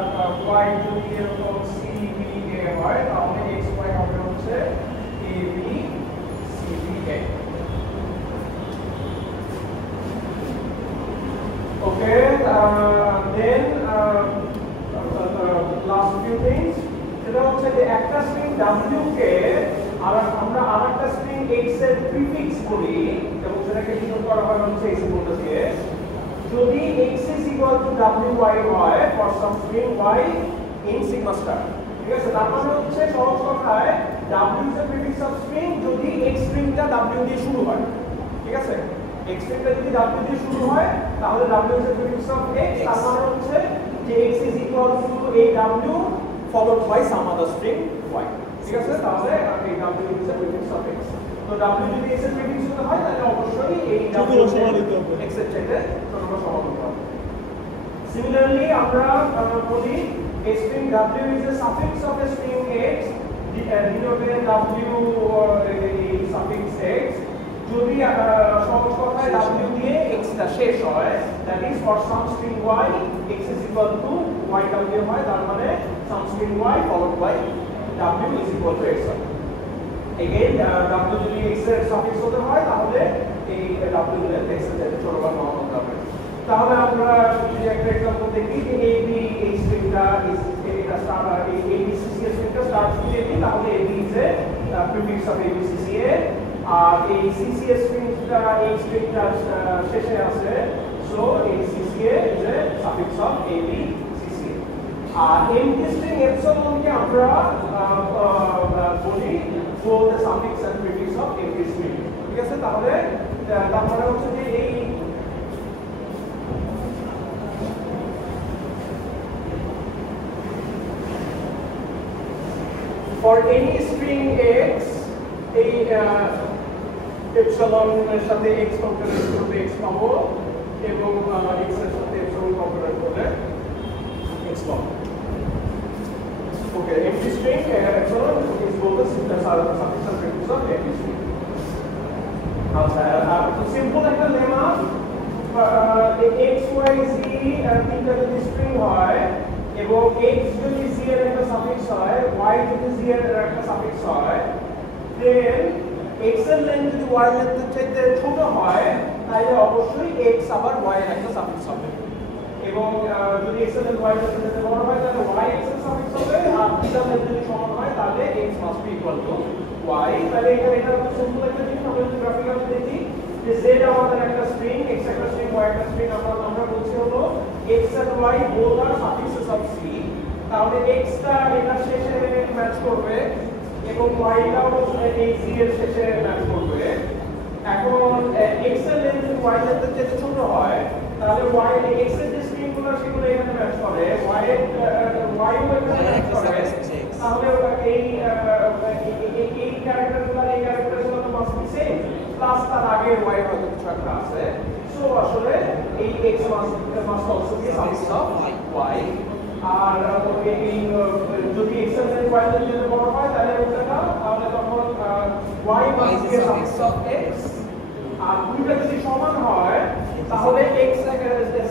y যদি এরকম c b a হয় তাহলে x y হবে হচ্ছে ab c b a okay then last few things সেটা হচ্ছে যে একটা স্ট্রিং w কে আর আমরা আরেকটা স্ট্রিং x এর প্রিফিক্স বলি এবং সেটাকে ডিনোট করা হয় হচ্ছে x এর মধ্যে দিয়ে যদি x is equal to wy হয় for some string y in sigma star, ঠিক আছে? তার মানে হচ্ছে সহজ কথায় w is a prefix of string যদি x stringটা w দিয়ে শুরু হয়, ঠিক আছে? x stringটা যদি w দিয়ে শুরু হয় তাহলে w is a prefix of x, তার মানে হচ্ছে যে x is equal to a w followed by some other string y, ঠিক আছে? তাহলে এই w is a prefix of x, তো w যদি x এর prefix হতে হয় তাহলে অবশ্যই এই w x এর চাইতে ছোট সমান হতে হবে। Similarly, আমরা বলি a string w is a suffix of a string x, denoted w or a suffix x, যদি সহজ কথায় w দিয়ে x টা শেষ হয়, that is for some string y x is equal to yw হয়, তার মানে some string y followed by w is equal to x হয়। Again, w যদি x এর suffix হতে হয় তাহলে এই w গুলো x এর চাইতে ছোট বা সমান হতে হবে। তাহলে আমরা যদি একটা एग्जांपल দেখি যে ab এই স্ট্রিংটা এটা স্টার্ট এই abcc এর স্ট্রিংটা স্টার্ট দিয়ে দিই, তাহলে ab is a prefix of abcca, আর এই cca স্ট্রিংটা এই স্ট্রিংটা শেষে আছে, সো এই cca is a suffix of abcca। R empty string epsilon কে আমরা বলি both the suffix and prefix of empty string, ঠিক আছে? তাহলে তারপরে হচ্ছে যে এই for any string x এই epsilon এর সাথে x কম্পোনেন্ট করলে x পাবো এবং x এর সাথে epsilon কম্পোনেন্ট করলে x পাবো। Okay, empty string epsilon is both the suffix and prefix of empty string. আচ্ছা, সিম্পল একটা লেমা, x y z তিনটা যদি স্ট্রিং হয় এবং x যদি z এর একটা সাফিক্স হয়, y যদি z এর একটা সাফিক্স হয়, then x এর লেন্থ যদি y লেন্থের চাইতে ছোট হয় তাহলে অবশ্যই x আবার y এর একটা সাফিক্স হবে, এবং যদি x এর লেন্থ y লেন্থের চাইতে বড় হয় তাহলে y x এর সাফিক্স হবে, আর z এর লেন্থ যদি সমান হয় তাহলে x must be equal to y। তাহলে এটা খুব সিম্পল একটা জিনিস, আমরা যদি গ্রাফিক্যালি দেখি যে z আমাদের একটা স্ট্রিং, x একটা স্ট্রিং, y একটা স্ট্রিং, আমরা বলছি হলো x and y both are suffixes of c, তাহলে x টা এটা শেষে ম্যাচ করবে এবং y টাও এই c এর শেষে ম্যাচ করবে। এখন x এর লেন্থ যদি y লেন্থের চেয়ে ছোট হয় তাহলে y x এর যে স্ট্রিংগুলো সেগুলো এখানে ম্যাচ করে, y ও এখানে ম্যাচ করে, তাহলে এই ক্যারেক্টারগুলো এই ক্যারেক্টারগুলো তো মাস্ট বি সেম, প্লাস তার আগে y এর হয়তো কিছু একটা আছে, সো আসলে এই x must also be suffix of y। আর এই যদি x এর সাথে y এর যদি বড় হয় তাহলে ওটা তাহলে তখন y must be suffix of x, আর দুইটা যদি সমান হয় তাহলে x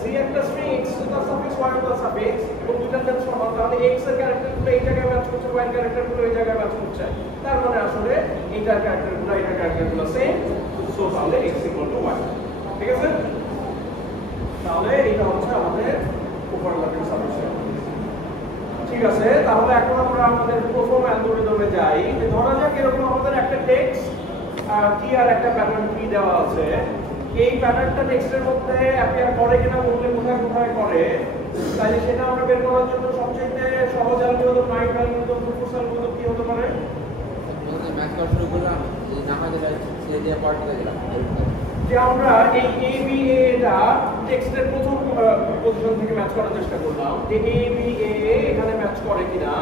c একটা স্ট্রিং x এর সাফিক্স y এর সাফিক্স এবং দুইটার লেন্থ সমান, তাহলে x এর ক্যারেক্টারগুলো এই জায়গায় ম্যাচ করছে, y এর ক্যারেক্টারগুলো এই জায়গায় ম্যাচ করছে, তার মানে আসলে এইটার ক্যারেক্টারগুলো সেম, সো তাহলে x equal to y, ঠিক আছে? তাহলে এটা হচ্ছে আমাদের ওভারল্যাপিং সাবমিশন, ঠিক আছে? তাহলে এখন আমরা আমাদের প্রথম অ্যালগরিদমে যাই, যে ধরা যাক এরকম আমাদের একটা টেক্সট কি আর একটা প্যাটার্ন কি দেওয়া আছে, এই প্যাটার্নটা টেক্সটের মধ্যে অ্যাপিয়ার করে কিনা বললে কোথায় কোথায় করে, তাহলে সেটা আমরা বের করার জন্য সবচেয়ে সহজ algorithm night algorithm propose algorithm কি হতে পারে? ম্যাচ করা শুরু করলাম, এই না হয় যে দিয়ে পার্টিতে গেলাম, যে আমরা এই a b a টা টেক্সটের প্রথম পজিশন থেকে ম্যাচ করার চেষ্টা করলাম, যে a b a এখানে ম্যাচ করে কিনা,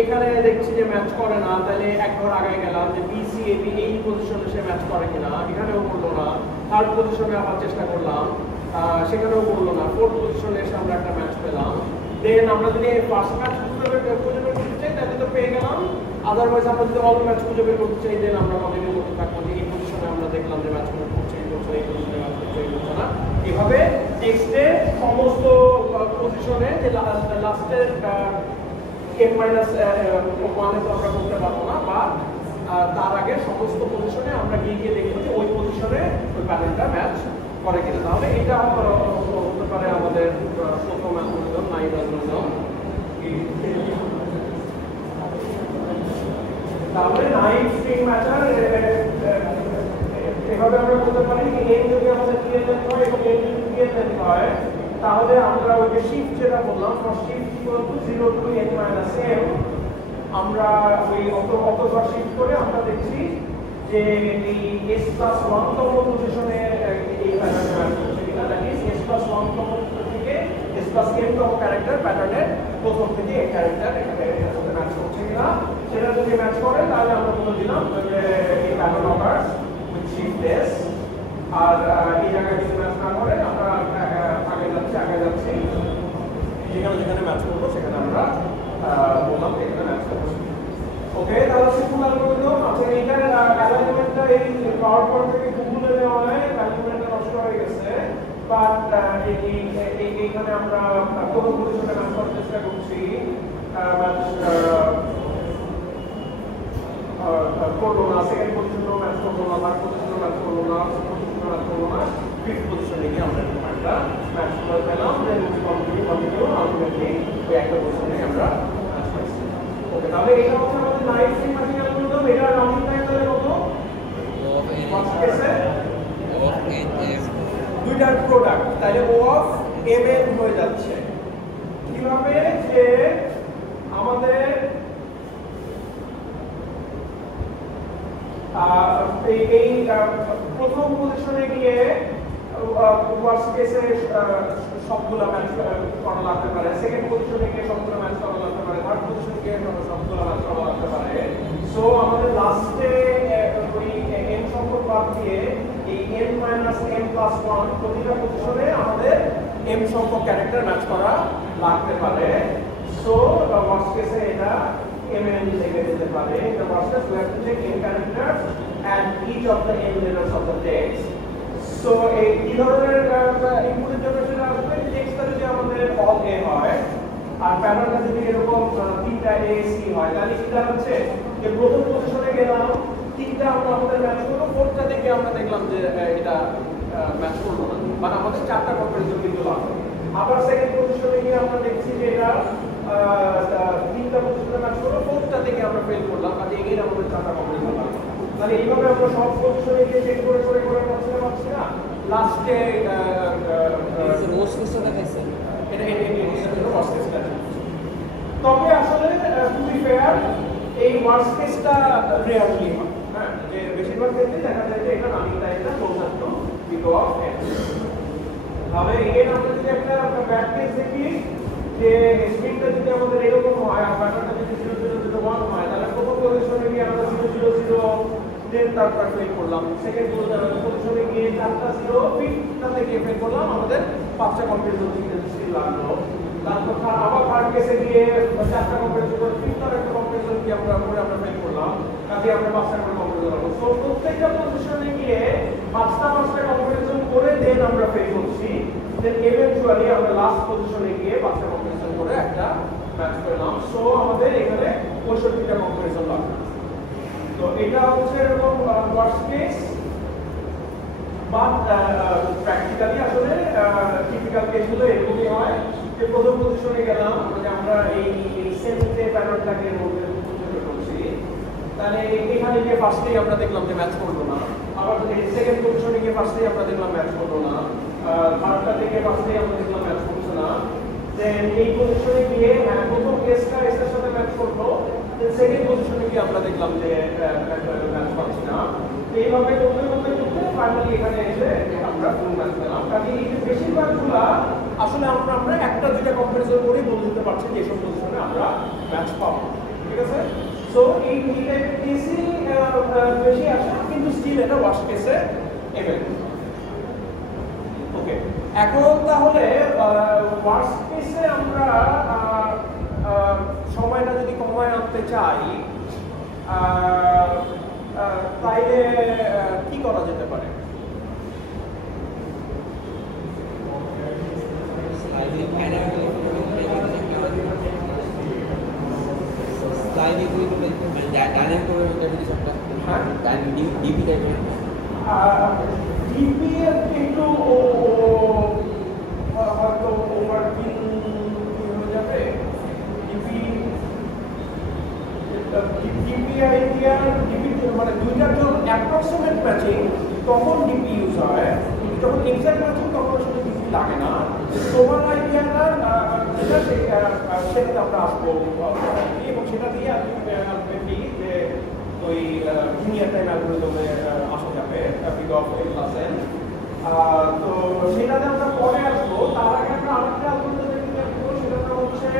এখানে দেখছি যে ম্যাচ করে না, তাহলে এক ঘর আগে গেলাম যে b c a b এই পজিশনে সে ম্যাচ করে কিনা, এখানেও করলো না, থার্ড পজিশনে আবার চেষ্টা করলাম, সেখানেও করলো না, ফোর্থ পজিশনে এসে আমরা একটা ম্যাচ পেলাম, দেন আমরা যদি ফার্স্ট ম্যাচ খুঁজে বের করতে চাই তাহলে তো পেয়ে গেলাম, আদারওয়াইজ আমরা যদি অল ম্যাচ খুঁজে বের করতে চাই দেন আমরা কন্টিনিউ করতে থাকবো যে এই পজিশনে আমরা দেখলাম যে ম্যাচ করছে, এই পজিশনে ম্যাচ করছে, এই পজিশনে এভাবে টেক্সটের সমস্ত পজিশনে যে লাস্টের m মাইনাস 1 তো আমরা করতে পারবো না, বা তার আগে সমস্ত পজিশনে আমরা গিয়ে দেখবো যে ওই পজিশনে ওই প্যাটার্নটা ম্যাচ করে কিনা। তাহলে এটা হতে পারে আমাদের প্রথম অ্যালগরিদম, নাইট অ্যালগরিদম। তাহলে নাইট স্ট্রিং ম্যাচার এভাবে আমরা বলতে পারি যে n যদি আমাদের ক্লিয়ার হয় এবং n যদি n n হয় তাহলে আমরা ওই যে শিফট যেটা বললাম shift equal to 0 to n minus m আমরা ওই অতবার শিফট করে আমরা দেখছি যে এই s plus 1 তম পজিশনে এই প্যাটার্নটা ম্যাচ করছে কিনা, দ্যাট ইজ s plus 1 তম থেকে s plus n তম ক্যারেক্টার প্যাটার্নের প্রথম থেকে এই ক্যারেক্টার এখানে এর সাথে ম্যাচ করছে কিনা। সেটা যদি ম্যাচ করে তাহলে আমরা বলে দিলাম যে এই pattern offers with shift s। আর এই জায়গায় যদি ম্যাচ না করে আমরা আগে যাচ্ছি যেখানে ম্যাচ করবো সেখানে আমরা বললাম এখানে ম্যাচ করছি। ওকে, তাহলে সিম্পল অ্যালগরিদম। আচ্ছা, এইটার অ্যালাইনমেন্টটা এই পাওয়ার পয়েন্ট থেকে গুগলে নেওয়া হয়, অ্যালাইনমেন্টটা নষ্ট হয়ে গেছে, বাট এইখানে আমরা প্রথম পজিশনে ম্যাচ করার চেষ্টা করছি, করলো না, সেকেন্ড পজিশনেও ম্যাচ করলো না, থার্ড পজিশনেও ম্যাচ করলো না, পজিশনেও ম্যাচ করলো না, ফিফথ পজিশনে গিয়ে আমরা একটা ম্যাচ করে পেলাম, দেন কন্টিনিউ আলটিমেটলি ওই একটা পজিশনে আমরা ম্যাচ পাইছি। ওকে, তাহলে এটা হচ্ছে আমাদের নাইট ফ্রি ম্যাচিং অ্যালগরিদম। এটা রাউন্ডিং টাইম তাহলে কত? ফার্স্ট কেসে দুইটার প্রোডাক্ট, তাহলে ও অফ এম এন হয়ে যাচ্ছে। কিভাবে? যে আমাদের এই প্রথম পজিশনে গিয়ে ওয়ার্স্ট কেসে সবগুলো ম্যাচ করা লাগতে পারে, সেকেন্ড পজিশনে গিয়ে সবগুলো ম্যাচ করা লাগতে পারে, থার্ড পজিশনে গিয়ে সবগুলো ম্যাচ করা লাগতে পারে। সো আমাদের লাস্টে ওই n সংখ্যক বাদ দিয়ে এই n minus m plus 1 প্রতিটা পজিশনে আমাদের m সংখ্যক ক্যারেক্টার ম্যাচ করা লাগতে পারে। সো ওয়ার্স্ট কেসে এটা mn থেকে যেতে পারে। The worst case we have to take n characters and each of the n letters of the text. So এই ধরনের ইনপুটের জন্য সেটা আসবে টেক্সটটা যদি আমাদের all a হয় আর প্যাটার্নটা যদি এরকম তিনটা a c হয়, তাহলে কি দাঁড়াচ্ছে যে প্রথম পজিশনে গেলাম, তিনটা আমরা আমাদের ম্যাচ করলো, ফোর্থটা থেকে আমরা দেখলাম যে এটা ম্যাচ করলো না, মানে আমাদের চারটা কম্পারিজন কিন্তু লাগবে। আবার সেকেন্ড পজিশনে গিয়ে আমরা দেখছি যে এটা তিনটা পজিশনে ম্যাচ করলো, ফোর্থটা থেকে আমরা ফেল করলাম, কাজে এগেইন আমাদের চারটা কম্পারিজন লাগবে। মানে এইভাবে আমরা সব পজিশনে গিয়ে চেক করে পাচ্ছি না, লাস্টে রোজ কেসটা দেখাইছে এটা ওয়ার্স্ট কেসটা। তবে আসলে টু বি ফেয়ার এই ওয়ার্স্ট কেসটা রেয়ারলি হয়, হ্যাঁ, যে বেশিরভাগ ক্ষেত্রে দেখা যায় যে এটা রানিং টাইমটা closer to zero of n। তাহলে এগেইন আমরা যদি একটা ব্যাড কেস দেখি যে স্ট্রিংটা যদি আমাদের এরকম হয় আর প্যাটার্নটা যদি 0001 হয়, তাহলে প্রথম পজিশনে গিয়ে আমরা 000 দেন তারপর ফেল করলাম, সেকেন্ড পজিশনে গিয়ে 4টা 0, ফিফথটাতে গিয়ে ফেল করলাম, আমাদের 5টা কম্পারিজন স্টিল লাগলো। তারপর আবার থার্ড কেসে গিয়ে 4টা কম্পারিজন করে ফিফথটার একটা কম্পারিজন কি আমরা ফেল করলাম, কাজে আমরা 5টা করে কম্পারিজন লাগলো। সো প্রত্যেকটা পজিশনে গিয়ে 5টা কম্পারিজন করে দেন আমরা ফেল করছি, দেন ইভেন্চুয়ালি আমরা লাস্ট পজিশনে গিয়ে 5টা কম্পারিজন করে একটা ম্যাচ পেলাম। সো আমাদের এখানে 65টা কম্পারিজন লাগবে। তো এটা হচ্ছে এরকম ওয়ার্স্ট কেস, বাট প্র্যাকটিক্যালি আসলে টিপিক্যাল কেসগুলো এরকমই হয় যে প্রথম পজিশনে গেলাম, মানে আমরা এই সেন্টে প্যাটার্নটাকে মধ্যে করছি, তাহলে এখানে গিয়ে ফার্স্টেই আমরা দেখলাম যে ম্যাচ করলো না, আবার সেকেন্ড পজিশনে গিয়ে ফার্স্টেই আমরা দেখলাম ম্যাচ করলো না, থার্ডটা থেকে ফার্স্টেই আমরা দেখলাম ম্যাচ করছে না, দেন এই পজিশনে গিয়ে প্রথম কেসটা এর সাথে ম্যাচ করলো, দেন সেকেন্ড পজিশনে গিয়ে আমরা দেখলাম যে ম্যাচ পাচ্ছি না। এইভাবে করতে ফাইনালি এখানে এসে আমরা ফুল ম্যাচ পেলাম। কাজে এই যে বেশিরভাগগুলা আসলে আমরা একটা দুইটা কম্পারিজন করেই বলে দিতে পারছি যে এইসব পজিশনে আমরা ম্যাচ পাবো, ঠিক আছে? সো এই টাইপের কেসই বেশি আসে, কিন্তু স্টিল এটা ওয়ার্স্ট কেসে ইভেন্ট। ওকে, এখন তাহলে ওয়ার্স্ট কেসে আমরা সময়টা যদি কমায় আনতে চাই তাইলে কি করা যেতে পারে? একটু হয়তো ওভারকিল হয়ে যাবে। মানে দুইটার জন্য অ্যাপ্রক্সিমেট ম্যাচিং তখন ডিপি ইউজ হয়, যখন এক্সাক্ট ম্যাচিং তখন আসলে ডিপি লাগে না। তোমার আইডিয়াটা যেটা সেটাতে আমরা আসবো এবং সেটা দিয়ে আমি যে ওই লিনিয়ার টাইম অ্যালগরিদমে আসা যাবে বিকজ এই ক্লাসে। তো সেটাতে আমরা পরে আসবো। তার আগে আমরা আরেকটা অ্যালগরিদম দেখতে যাবো, সেটা হচ্ছে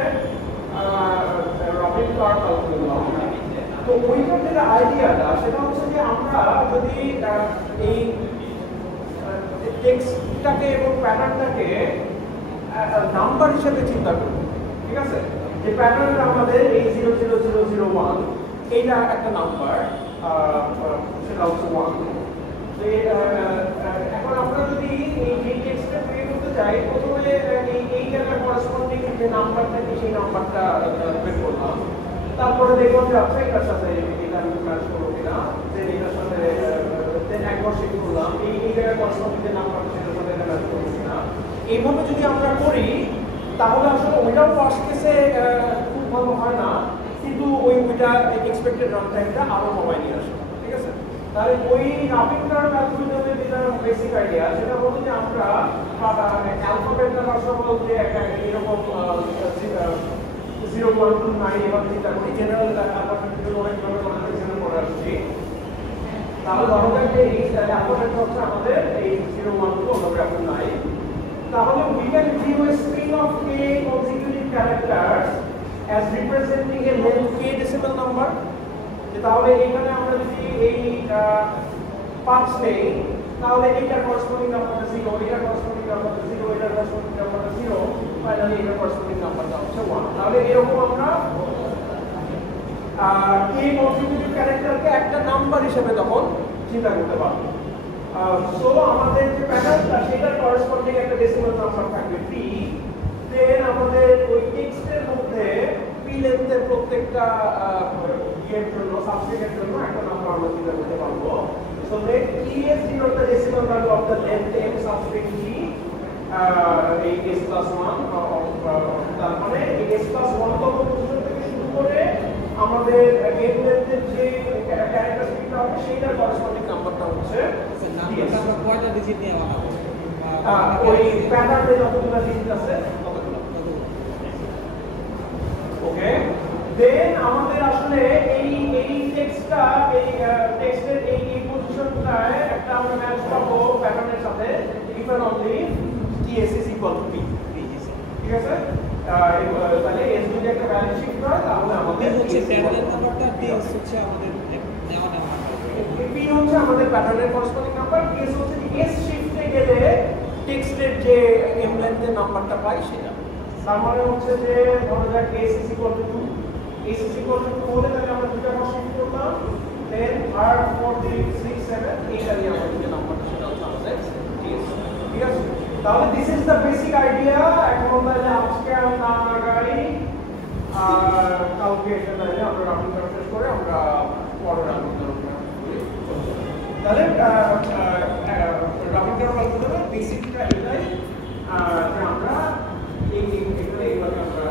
রবিন কার্ভ অ্যালগরিদম। তো ওইটার যে আইডিয়াটা সেটা হচ্ছে যে আমরা যদি এই টেক্সটটাকে এবং প্যাটার্নটাকে নাম্বার হিসেবে চিন্তা করি, ঠিক আছে? যে প্যাটার্নটা আমাদের এই 00001 এইটা একটা নাম্বার, সেটা হচ্ছে 1। তো এখন আমরা যদি এই টেক্সটটা তৈরি করতে চাই, প্রথমে এই জায়গার করেসপন্ডিং যে নাম্বারটা সেই নাম্বারটা বের করলাম। তারপরে দেখলাম যে আচ্ছা এটার সাথে এটা আমি ম্যাচ করবো কিনা, দেন এটার সাথে একবার চেক করলাম এই জায়গায় করেসপন্ডিং যে নাম্বারটা সেটার সাথে এটা ম্যাচ করবো কিনা। এইভাবে যদি আমরা করি তাহলে আসলে ওইটাও ফার্স্ট কেসে খুব ভালো হয় না, কিন্তু ওইটা এক্সপেক্টেড রান টাইমটা আরো কমায় নিয়ে আসে, ঠিক আছে? তাহলে ওই রাবিন কার্ভ অ্যালগরিদমের যেটা বেসিক আইডিয়া সেটা হলো যে আমরা অ্যালফাবেটটা ভার্সন যে এরকম 0 1 2 9 এভাবে চিন্তা করি, জেনারেল অ্যালফাবেট অনেকভাবে কনফিগারেশন করে আসছি। তাহলে ধরা যাক যে এই অ্যালফাবেট হচ্ছে আমাদের এই 0 1 2 আমরা এখন 9। তাহলে we can view a string of k consecutive characters as representing a length k decimal number. তাহলে এখানে আমরা যদি এই 5 নেই, তাহলে এটার করেসপন্ডিং নাম্বারটা 0, এটার করেসপন্ডিং নাম্বারটা 0, এটার করেসপন্ডিং নাম্বারটা 0, ফাইনালি এটার করেসপন্ডিং নাম্বারটা হচ্ছে 1। তাহলে এরকম আমরা k কনসিকিউটিভ ক্যারেক্টারকে একটা নাম্বার হিসেবে তখন চিন্তা করতে পারবো। সো আমাদের যে প্যাটার্নটা সেটার করেসপন্ডিং একটা ডেসিমাল নাম্বার থাকবে p, দেন আমাদের ওই টেক্সটের মধ্যে p লেন্থের প্রত্যেকটা ইয়ের জন্য সাবস্ট্রিংয়ের জন্য একটা নাম্বার আমরা চিন্তা করতে পারবো। So let p is the decimal value of the length m substring p, এই s+1, তারপরে এই s+1 তম পজিশন থেকে শুরু করে আমাদের m লেন্থের যে ক্যারেক্টারিস্টিকটা হবে সেইটার করেসপন্ডিং নাম্বারটা হচ্ছে নাম্বারটা আমরা কয়টা ডিজিট নিয়ে বানাবো? ওই প্যাটার্নে যতগুলো ডিজিট আছে ততগুলো। ওকে, দেন আমাদের আসলে এই টেক্সটটা এই টেক্সটের এই পজিশনটায় একটা আমরা ম্যাচ পাবো প্যাটার্নের সাথে if and only ts is equal to p, ঠিক আছে? তাহলে s যদি একটা ভ্যালু শিফট হয় তাহলে আমাদের হচ্ছে প্যাটার্নের নাম্বারটা, ts হচ্ছে আমাদের নেওয়া নাম্বার, p হচ্ছে আমাদের প্যাটার্নের করেসপন্ডিং নাম্বার, ts হচ্ছে s শিফটে গেলে টেক্সটের যে m লেন্থের নাম্বারটা পাই সেটা। তার মানে হচ্ছে যে ধরা যাক s is equal to 2, s is equal to 2 হলে তাহলে আমরা দুটো বার শিফট করলাম, দেন 3 4 3 6 7 এইটা দিয়ে আমাদের যে নাম্বারটা সেটা হচ্ছে আমাদের ts, ঠিক আছে? তাহলে this is the basic idea. এখন তাহলে আজকে আমরা আগাই কালকে এটা তাহলে আমরা রাউন্ড শেষ করে আমরা পরের রাউন্ড তাহলে রাউন্ড কার্ভ অ্যালগরিদমের বেসিকটা এটাই যে আমরা এইভাবে আমরা